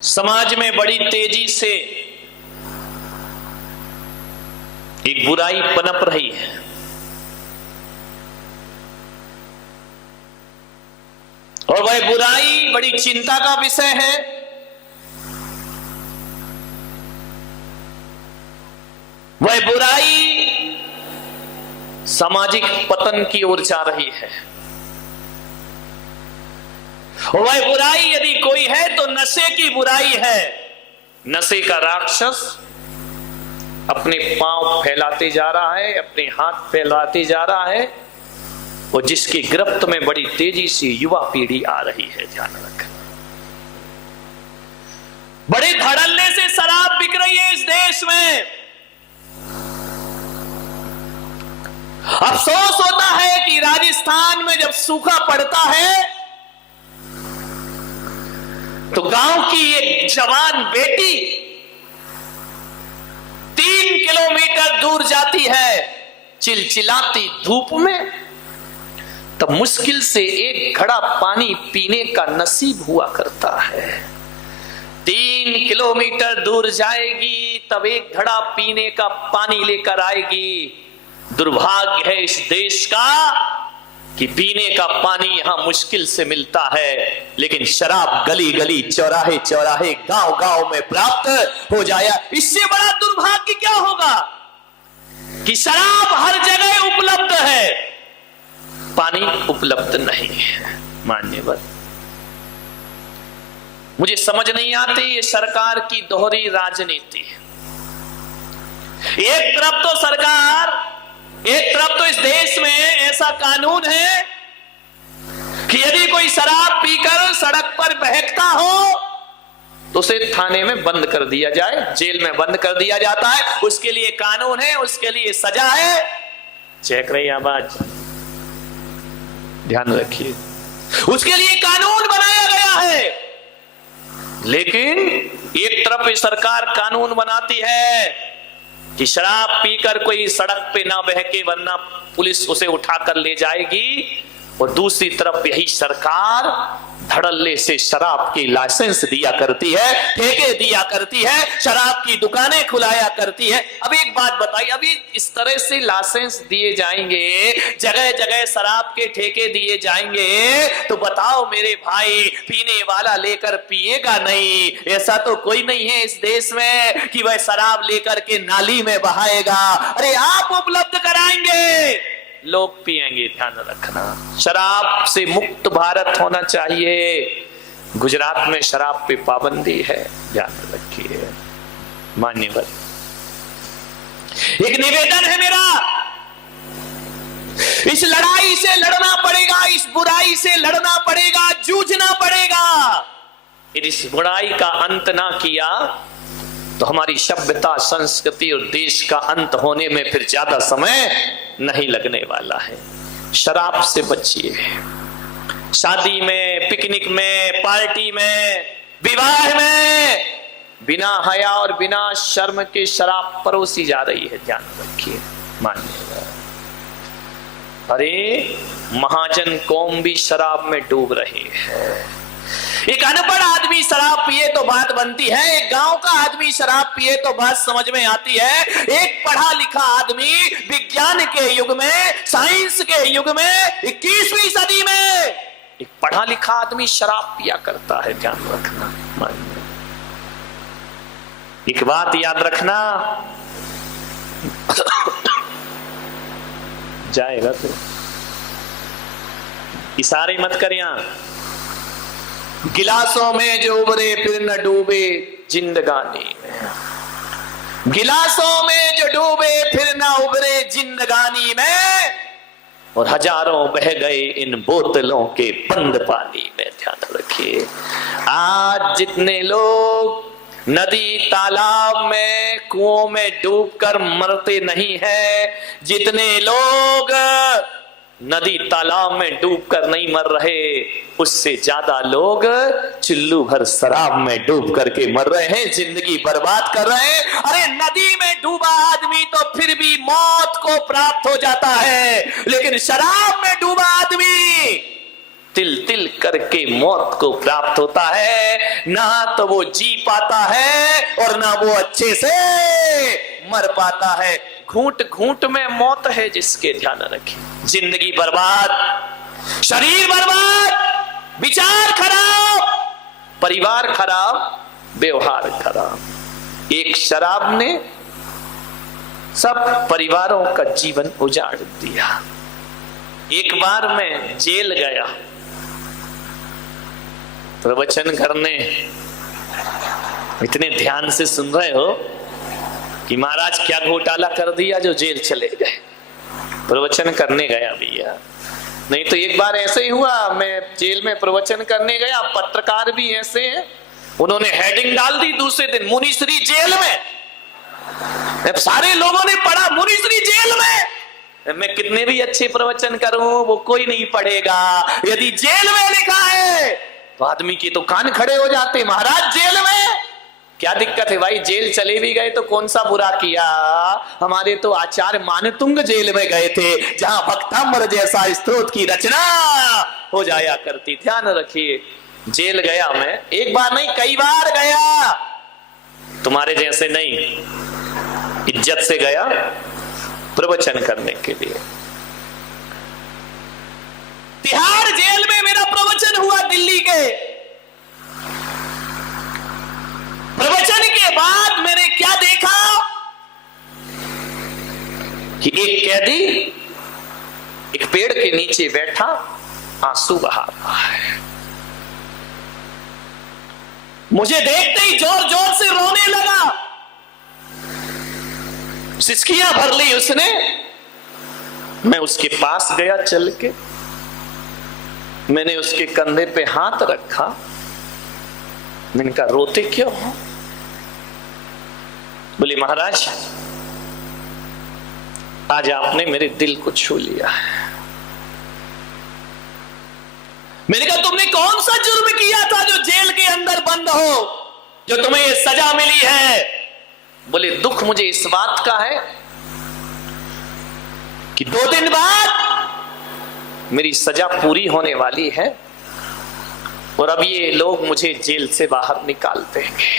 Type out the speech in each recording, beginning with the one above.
समाज में बड़ी तेजी से एक बुराई पनप रही है। और वह बुराई बड़ी चिंता का विषय है। वह बुराई सामाजिक पतन की ओर जा रही है। और वह बुराई यदि कोई है तो नशे की बुराई है। नशे का राक्षस अपने पांव फैलाते जा रहा है, अपने हाथ फैलाते जा रहा है, और जिसकी गिरफ्त में बड़ी तेजी से युवा पीढ़ी आ रही है। ध्यान रखना, बड़े धड़ल्ले से शराब बिक रही है इस देश में। अफसोस होता है कि राजस्थान में जब सूखा पड़ता है तो गांव की एक जवान बेटी 3 किलोमीटर दूर जाती है चिलचिलाती धूप में, तब मुश्किल से एक घड़ा पानी पीने का नसीब हुआ करता है। 3 किलोमीटर दूर जाएगी तब एक घड़ा पीने का पानी लेकर आएगी। दुर्भाग्य है इस देश का कि पीने का पानी यहां मुश्किल से मिलता है, लेकिन शराब गली गली चौराहे चौराहे गांव गांव में प्राप्त हो जाए। इससे बड़ा दुर्भाग्य क्या होगा कि शराब हर जगह उपलब्ध है, पानी उपलब्ध नहीं है। मान्यवर, मुझे समझ नहीं आती ये सरकार की दोहरी राजनीति। एक तरफ तो सरकार, एक तरफ तो इस देश में ऐसा कानून है कि यदि कोई शराब पीकर सड़क पर बहकता हो तो उसे थाने में बंद कर दिया जाए, जेल में बंद कर दिया जाता है। उसके लिए कानून है, उसके लिए सजा है। चेक रही आवाज, ध्यान रखिए, उसके लिए कानून बनाया गया है। लेकिन एक तरफ सरकार कानून बनाती है कि शराब पीकर कोई सड़क पे ना बहके वरना पुलिस उसे उठाकर ले जाएगी, और दूसरी तरफ यही सरकार धड़ल्ले से शराब की लाइसेंस दिया करती है, ठेके दिया करती है, शराब की दुकानें खुलाया करती है। अब एक बात बताइए, अभी इस तरह से लाइसेंस दिए जाएंगे, जगह जगह शराब के ठेके दिए जाएंगे, तो बताओ मेरे भाई, पीने वाला लेकर पिएगा नहीं। ऐसा तो कोई नहीं है इस देश में कि वह शराब लेकर के नाली में बहाएगा। अरे आप उपलब्ध कराएंगे, लोग पिएंगे। ध्यान रखना, शराब से मुक्त भारत होना चाहिए। गुजरात में शराब पे पाबंदी है, ध्यान रखिए। मान्यवर, एक निवेदन है मेरा, इस लड़ाई से लड़ना पड़ेगा, इस बुराई से लड़ना पड़ेगा, जूझना पड़ेगा। यदि इस बुराई का अंत ना किया तो हमारी सभ्यता, संस्कृति और देश का अंत होने में फिर ज्यादा समय नहीं लगने वाला है। शराब से बचिए। शादी में, पिकनिक में, पार्टी में, विवाह में बिना हया और बिना शर्म के शराब परोसी जा रही है। ध्यान रखिए, मानिएगा। अरे महाजन कौम भी शराब में डूब रही है। एक अनपढ़ आदमी शराब पिए तो बात बनती है, एक गांव का आदमी शराब पिए तो बात समझ में आती है। एक पढ़ा लिखा आदमी विज्ञान के युग में, साइंस के युग में, 21वीं सदी में एक पढ़ा लिखा आदमी शराब पिया करता है। ध्यान रखना, एक बात याद रखना, जाएगा तो इशारे मत कर। यहां गिलासों में जो उभरे फिर न डूबे जिंदगानी में, गिलासों में जो डूबे फिर न उभरे जिंदगानी में, और हजारों बह गए इन बोतलों के बंद पानी में। ध्यान रखिए, आज जितने लोग नदी तालाब में कुओं में डूबकर मरते नहीं है, जितने लोग नदी तालाब में डूबकर नहीं मर रहे, उससे ज्यादा लोग चुल्लू भर शराब में डूब करके मर रहे हैं, जिंदगी बर्बाद कर रहे हैं। अरे नदी में डूबा आदमी तो फिर भी मौत को प्राप्त हो जाता है, लेकिन शराब में डूबा आदमी तिल तिल करके मौत को प्राप्त होता है, ना तो वो जी पाता है और ना वो अच्छे से मर पाता है। घूंट घूंट में मौत है जिसके, ध्यान रखें। जिंदगी बर्बाद, शरीर बर्बाद, विचार खराब, परिवार खराब, व्यवहार खराब। एक शराब ने सब परिवारों का जीवन उजाड़ दिया। एक बार मैं जेल गया प्रवचन करने, इतने ध्यान से सुन रहे हो कि महाराज क्या घोटाला कर दिया जो जेल चले गए। प्रवचन करने गया भैया, नहीं तो एक बार ऐसे ही हुआ, मैं जेल में प्रवचन करने गया, पत्रकार भी ऐसे हैं, उन्होंने हेडिंग डाल दी दूसरे दिन, मुनीश्री जेल में। अब सारे लोगों ने पढ़ा मुनीश्री जेल में। मैं कितने भी अच्छे प्रवचन करूं वो कोई नहीं पढ़ेगा। यदि जेल में लिखा है तो आदमी के तो कान खड़े हो जाते, महाराज जेल में। क्या दिक्कत है भाई, जेल चले भी गए तो कौन सा बुरा किया। हमारे तो आचार्य मानतुंग जेल में गए थे, जहां भक्ताम्बर जैसा स्तोत्र की रचना हो जाया करती। ध्यान रखिए, जेल गया मैं, एक बार नहीं कई बार गया, तुम्हारे जैसे नहीं, इज्जत से गया प्रवचन करने के लिए। तिहाड़ जेल में मेरा प्रवचन हुआ दिल्ली के। प्रवचन के बाद मैंने क्या देखा कि एक कैदी एक पेड़ के नीचे बैठा आंसू बहा रहा है। मुझे देखते ही जोर जोर से रोने लगा, सिसकियां भर ली उसने। मैं उसके पास गया चल के, मैंने उसके कंधे पे हाथ रखा, मैंने कहा रोते क्यों हो? बोले महाराज आज आपने मेरे दिल को छू लिया है। मैंने कहा तुमने कौन सा जुर्म किया था जो जेल के अंदर बंद हो, जो तुम्हें ये सजा मिली है? बोले दुख मुझे इस बात का है कि 2 दिन बाद मेरी सजा पूरी होने वाली है और अब ये लोग मुझे जेल से बाहर निकाल देंगे।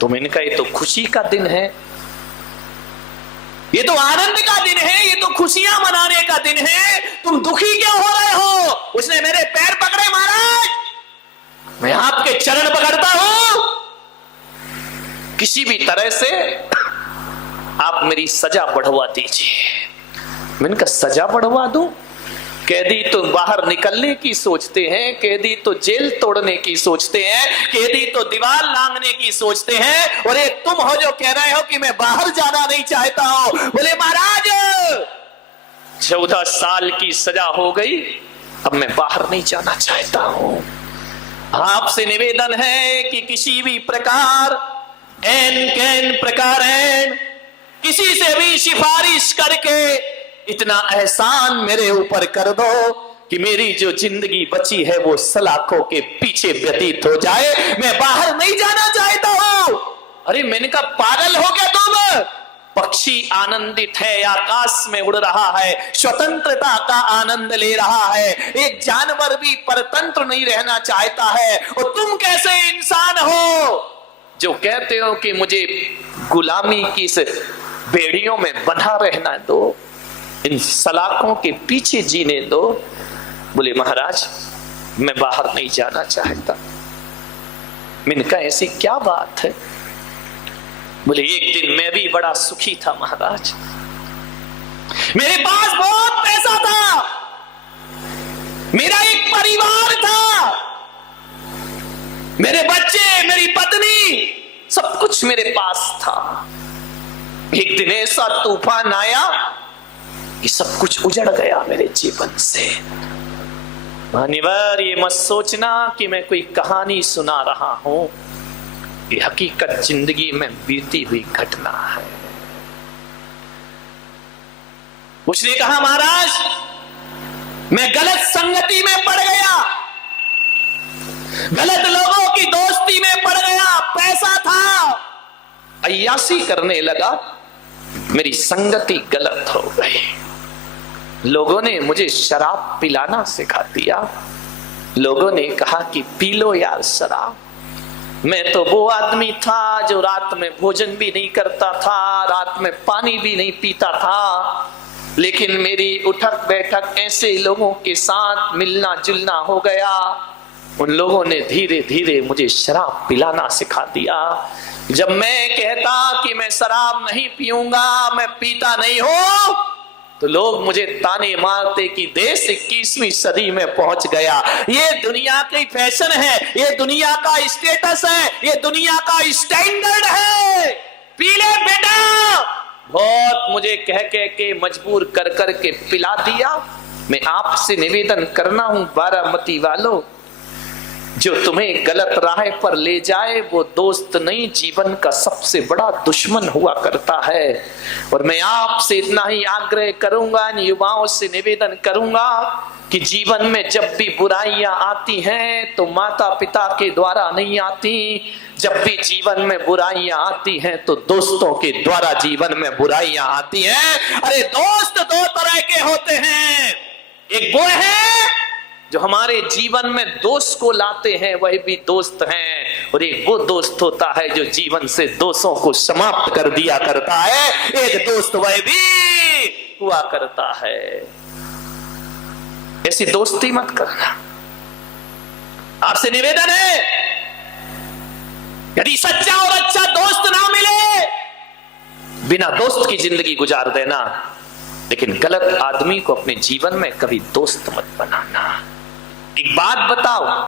तो मैंने कहा ये तो खुशी का दिन है, ये तो आनंद का दिन है, ये तो खुशियां मनाने का दिन है, तुम दुखी क्यों हो रहे हो? उसने मेरे पैर पकड़े, महाराज मैं आपके चरण पकड़ता हूं, किसी भी तरह से आप मेरी सजा बढ़वा दीजिए। मैंने कहा सजा बढ़वा दूं? कैदी तो बाहर निकलने की सोचते हैं, कैदी तो जेल तोड़ने की सोचते हैं, कैदी तो दीवार लांघने की सोचते हैं, और एक तुम हो जो कह रहे हो कि मैं बाहर जाना नहीं चाहता हूं। बोले महाराज 14 साल की सजा हो गई, अब मैं बाहर नहीं जाना चाहता हूं। आपसे निवेदन है कि किसी भी प्रकार एन कैन प्रकार किसी से भी सिफारिश करके इतना एहसान मेरे ऊपर कर दो कि मेरी जो जिंदगी बची है वो सलाखों के पीछे व्यतीत हो जाए, मैं बाहर नहीं जाना चाहता हूं। अरे मैंने कहा पागल हो गया तुम? पक्षी आनंदित है, आकाश में उड़ रहा है, स्वतंत्रता का आनंद ले रहा है, एक जानवर भी परतंत्र नहीं रहना चाहता है, और तुम कैसे इंसान हो जो कहते हो कि मुझे गुलामी की इस बेड़ियों में बंधा रहना दो, इन सलाखों के पीछे जीने दो। बोले महाराज मैं बाहर नहीं जाना चाहता। मैंने कहा ऐसी क्या बात है? बोले एक दिन मैं भी बड़ा सुखी था महाराज, मेरे पास बहुत पैसा था, मेरा एक परिवार था, मेरे बच्चे, मेरी पत्नी, सब कुछ मेरे पास था। एक दिन ऐसा तूफान आया कि सब कुछ उजड़ गया मेरे जीवन से। मान्यवर ये मत सोचना कि मैं कोई कहानी सुना रहा हूं, ये हकीकत जिंदगी में बीती हुई घटना है। उसने कहा महाराज मैं गलत संगति में पड़ गया, गलत लोगों की दोस्ती में पड़ गया, पैसा था, अय्यासी करने लगा, मेरी संगति गलत हो गई। लोगों ने मुझे शराब पिलाना सिखा दिया। लोगों ने कहा कि पी लो यार शराब। मैं तो वो आदमी था जो रात में भोजन भी नहीं करता था, रात में पानी भी नहीं पीता था, लेकिन मेरी उठक बैठक ऐसे लोगों के साथ मिलना जुलना हो गया, उन लोगों ने धीरे धीरे मुझे शराब पिलाना सिखा दिया। जब मैं कहता कि मैं शराब नहीं पीऊंगा, मैं पीता नहीं हूं, तो लोग मुझे ताने मारते कि देश 21वीं सदी में पहुंच गया, ये दुनिया की फैशन है, ये दुनिया का स्टेटस है, ये दुनिया का स्टैंडर्ड है, पी ले बेटा। बहुत मुझे कह कह के मजबूर कर कर के पिला दिया। मैं आपसे निवेदन करना हूं बारामती वालों, जो तुम्हें गलत राह पर ले जाए वो दोस्त नहीं, जीवन का सबसे बड़ा दुश्मन हुआ करता है। और मैं आपसे इतना ही आग्रह करूंगा, इन युवाओं से निवेदन करूंगा कि जीवन में जब भी बुराइयां आती हैं तो माता पिता के द्वारा नहीं आती, जब भी जीवन में बुराइयां आती हैं तो दोस्तों के द्वारा जीवन में बुराइयां आती हैं। अरे दोस्त दो तरह के होते हैं, एक वो है जो हमारे जीवन में दोष को लाते हैं, वही भी दोस्त हैं, और एक वो दोस्त होता है जो जीवन से दोषों को समाप्त कर दिया करता है, एक दोस्त वह भी हुआ करता है। ऐसी दोस्ती मत करना, आपसे निवेदन है। यदि सच्चा और अच्छा दोस्त ना मिले, बिना दोस्त की जिंदगी गुजार देना, लेकिन गलत आदमी को अपने जीवन में कभी दोस्त मत बनाना। एक बात बताओ,